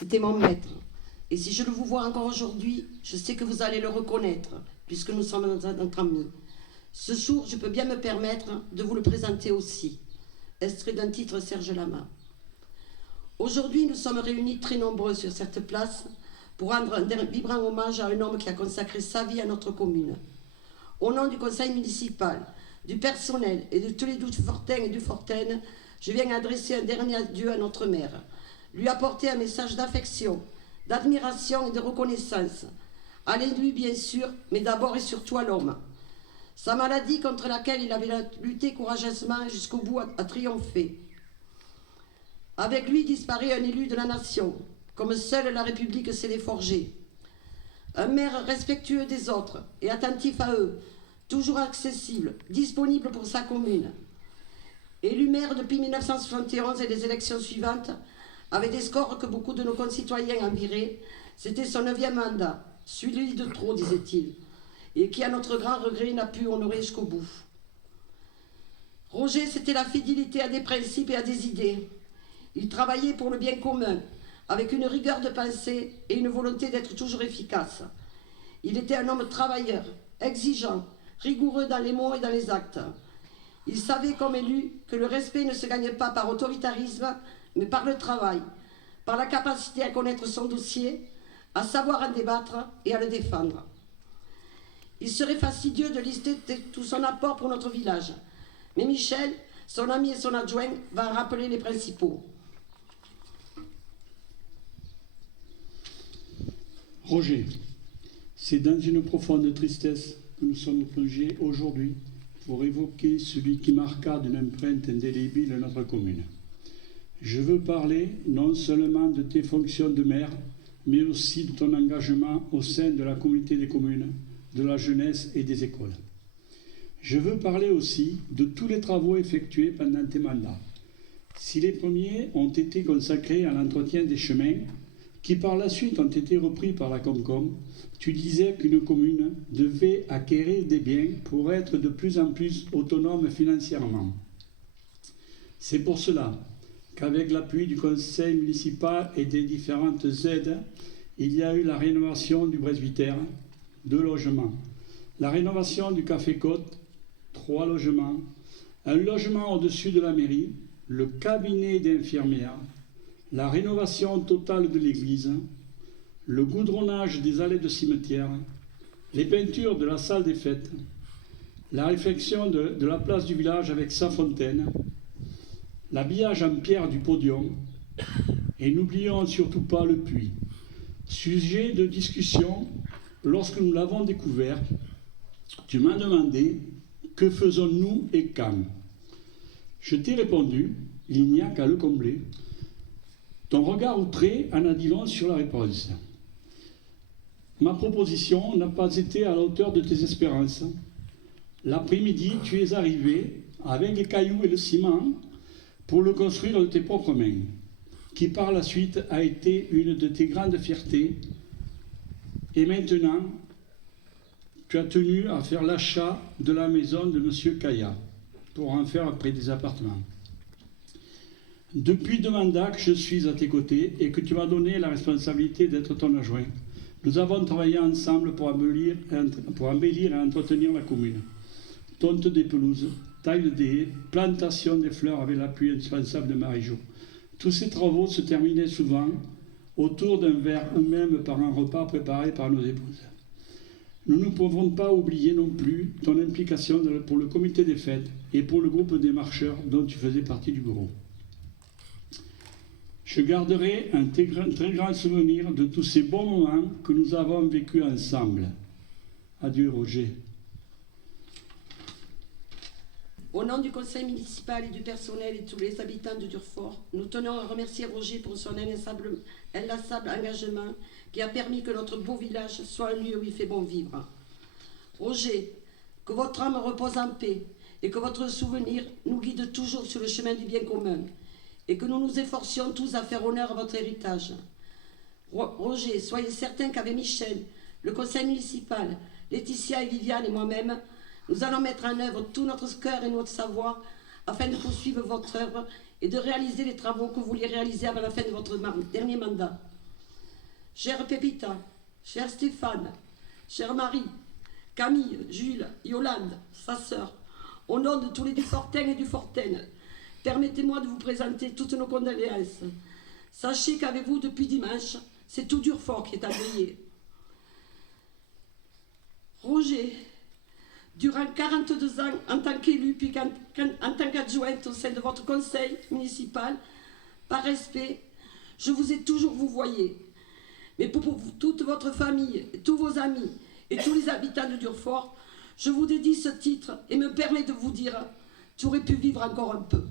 C'était mon maître. Et si je le vous vois encore aujourd'hui, je sais que vous allez le reconnaître, puisque nous sommes entre amis. Ce jour, je peux bien me permettre de vous le présenter aussi. Extrait d'un titre Serge Lama. Aujourd'hui, nous sommes réunis très nombreux sur cette place pour rendre un vibrant hommage à un homme qui a consacré sa vie à notre commune. Au nom du conseil municipal, du personnel et de tous les Doufortains et Dufortaines, je viens adresser un dernier adieu à notre maire, lui apporter un message d'affection, d'admiration et de reconnaissance, à l'élu bien sûr, mais d'abord et surtout à l'homme. Sa maladie contre laquelle il avait lutté courageusement jusqu'au bout a triomphé. Avec lui disparaît un élu de la nation, comme seule la République sait les forger. Un maire respectueux des autres et attentif à eux, toujours accessible, disponible pour sa commune. Élu maire depuis 1971 et les élections suivantes, avec des scores que beaucoup de nos concitoyens enviraient, c'était son 9e mandat, celui de trop, disait-il, et qui, à notre grand regret, n'a pu honorer jusqu'au bout. Roger, c'était la fidélité à des principes et à des idées. Il travaillait pour le bien commun, avec une rigueur de pensée et une volonté d'être toujours efficace. Il était un homme travailleur, exigeant, rigoureux dans les mots et dans les actes. Il savait, comme élu, que le respect ne se gagne pas par autoritarisme, mais par le travail, par la capacité à connaître son dossier, à savoir en débattre et à le défendre. Il serait fastidieux de lister tout son apport pour notre village, mais Michel, son ami et son adjoint, va en rappeler les principaux. Roger, c'est dans une profonde tristesse que nous sommes plongés aujourd'hui pour évoquer celui qui marqua d'une empreinte indélébile notre commune. Je veux parler non seulement de tes fonctions de maire, mais aussi de ton engagement au sein de la communauté des communes, de la jeunesse et des écoles. Je veux parler aussi de tous les travaux effectués pendant tes mandats. Si les premiers ont été consacrés à l'entretien des chemins, qui par la suite ont été repris par la Comcom, tu disais qu'une commune devait acquérir des biens pour être de plus en plus autonome financièrement. C'est pour cela qu'avec l'appui du conseil municipal et des différentes aides, il y a eu la rénovation du presbytère, 2 logements, la rénovation du Café Côte, 3 logements, un logement au-dessus de la mairie, le cabinet d'infirmière, la rénovation totale de l'église, le goudronnage des allées de cimetière, les peintures de la salle des fêtes, la réfection de la place du village avec sa fontaine, l'habillage en pierre du podium, et n'oublions surtout pas le puits. Sujet de discussion, lorsque nous l'avons découvert, tu m'as demandé que faisons-nous et quand. Je t'ai répondu, il n'y a qu'à le combler. Ton regard outré en a dit long sur la réponse. Ma proposition n'a pas été à la hauteur de tes espérances. L'après-midi, tu es arrivé avec les cailloux et le ciment pour le construire de tes propres mains, qui par la suite a été une de tes grandes fiertés. Et maintenant, tu as tenu à faire l'achat de la maison de M. Kaya pour en faire après des appartements. Depuis 2 mandats que je suis à tes côtés et que tu m'as donné la responsabilité d'être ton adjoint, nous avons travaillé ensemble pour embellir et entretenir la commune. Tonte des pelouses, taille des haies, plantation des fleurs avec l'appui indispensable de Marie-Jo. Tous ces travaux se terminaient souvent autour d'un verre ou même par un repas préparé par nos épouses. Nous ne pouvons pas oublier non plus ton implication pour le comité des fêtes et pour le groupe des marcheurs dont tu faisais partie du bureau. Je garderai un très grand souvenir de tous ces bons moments que nous avons vécus ensemble. Adieu, Roger. Au nom du conseil municipal et du personnel et de tous les habitants de Durfort, nous tenons à remercier Roger pour son inlassable engagement qui a permis que notre beau village soit un lieu où il fait bon vivre. Roger, que votre âme repose en paix et que votre souvenir nous guide toujours sur le chemin du bien commun et que nous nous efforcions tous à faire honneur à votre héritage. Roger, soyez certain qu'avec Michel, le conseil municipal, Laetitia et Viviane et moi-même, nous allons mettre en œuvre tout notre cœur et notre savoir afin de poursuivre votre œuvre et de réaliser les travaux que vous vouliez réaliser avant la fin de votre dernier mandat. chère Pépita, cher Stéphane, chère Marie, Camille, Jules, Yolande, sa sœur, au nom de tous les Dufortaine et Dufortaine, permettez-moi de vous présenter toutes nos condoléances. Sachez qu'avec vous, depuis dimanche, c'est tout Durfort qui est agréé. Roger, durant 42 ans en tant qu'élu, puis en tant qu'adjointe au sein de votre conseil municipal, par respect, je vous ai toujours vouvoyé. Mais pour toute votre famille, tous vos amis et tous les habitants de Durfort, je vous dédie ce titre et me permets de vous dire, tu aurais pu vivre encore un peu.